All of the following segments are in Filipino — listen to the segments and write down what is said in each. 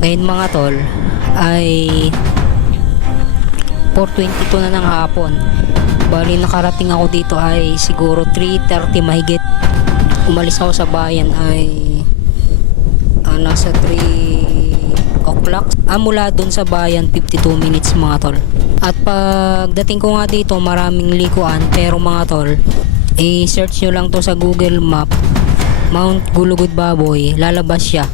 Ngayon mga tol ay 4:22 na ng hapon. Bali nakarating ako dito ay siguro 3:30 mahigit. Umalis ako sa bayan ay nasa 3 o'clock. Mula dun sa bayan 52 minutes mga tol. At pagdating ko nga dito maraming likuan, pero mga tol i-search nyo lang to sa Google Map, Mount Gulugud Baboy, lalabas siya.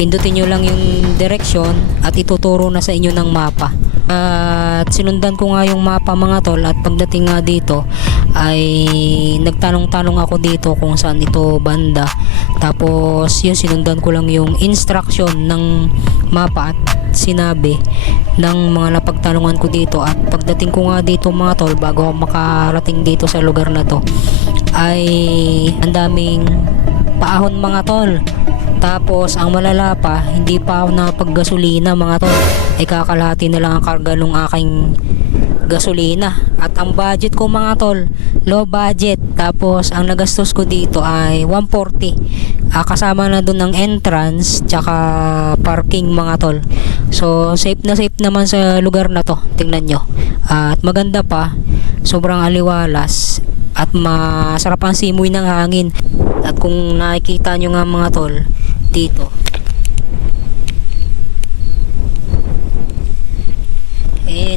Pindutin nyo lang yung direksyon at ituturo na sa inyo ng mapa. At sinundan ko nga yung mapa mga tol, at pagdating nga dito ay nagtanong-tanong ako dito kung saan ito banda. Tapos yun, sinundan ko lang yung instruction ng mapa at sinabi ng mga napagtanungan ko dito. At pagdating ko nga dito mga tol, bago ako makarating dito sa lugar na to, ay ang daming paahon mga tol. Tapos ang malala pa, hindi pa ako napaggasolina mga tol, ay kakalahati na lang ang karga ng aking gasolina. At ang budget ko mga tol, low budget. Tapos ang nagastos ko dito ay 140, kasama na dun ng entrance tsaka parking mga tol. So safe na safe naman sa lugar na to, tingnan nyo. At maganda pa, sobrang aliwalas at masarap ang simoy ng hangin. At kung nakikita nyo nga mga tol dito,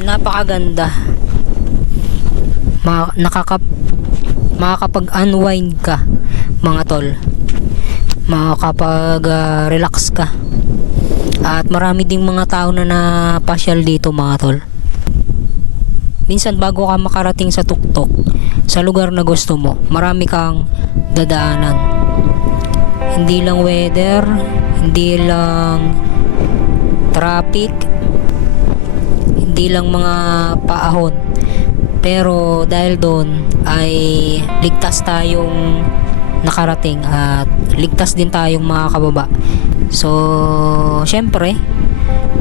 napakaganda. Makakapag-unwind ka mga tol, makakapag relax ka. At marami ding mga tao na napasyal dito mga tol. Minsan bago ka makarating sa tuktok sa lugar na gusto mo, marami kang dadaanan. Hindi lang weather, hindi lang traffic, hindi lang mga paahon, pero dahil doon ay ligtas tayong nakarating at ligtas din tayong makakababa. So syempre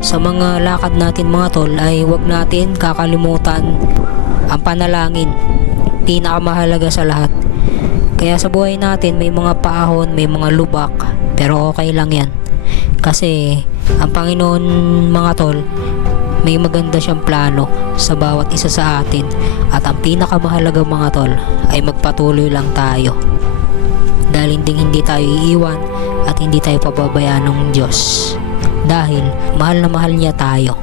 sa mga lakad natin mga tol ay huwag natin kakalimutan ang panalangin, pinakamahalaga sa lahat. Kaya sa buhay natin may mga paahon, may mga lubak, pero okay lang yan, kasi ang Panginoon mga tol may maganda siyang plano sa bawat isa sa atin. At ang pinakamahalaga mga tol ay magpatuloy lang tayo, dahil hindi tayo iiwan at hindi tayo pababayaan ng Diyos, dahil mahal na mahal niya tayo.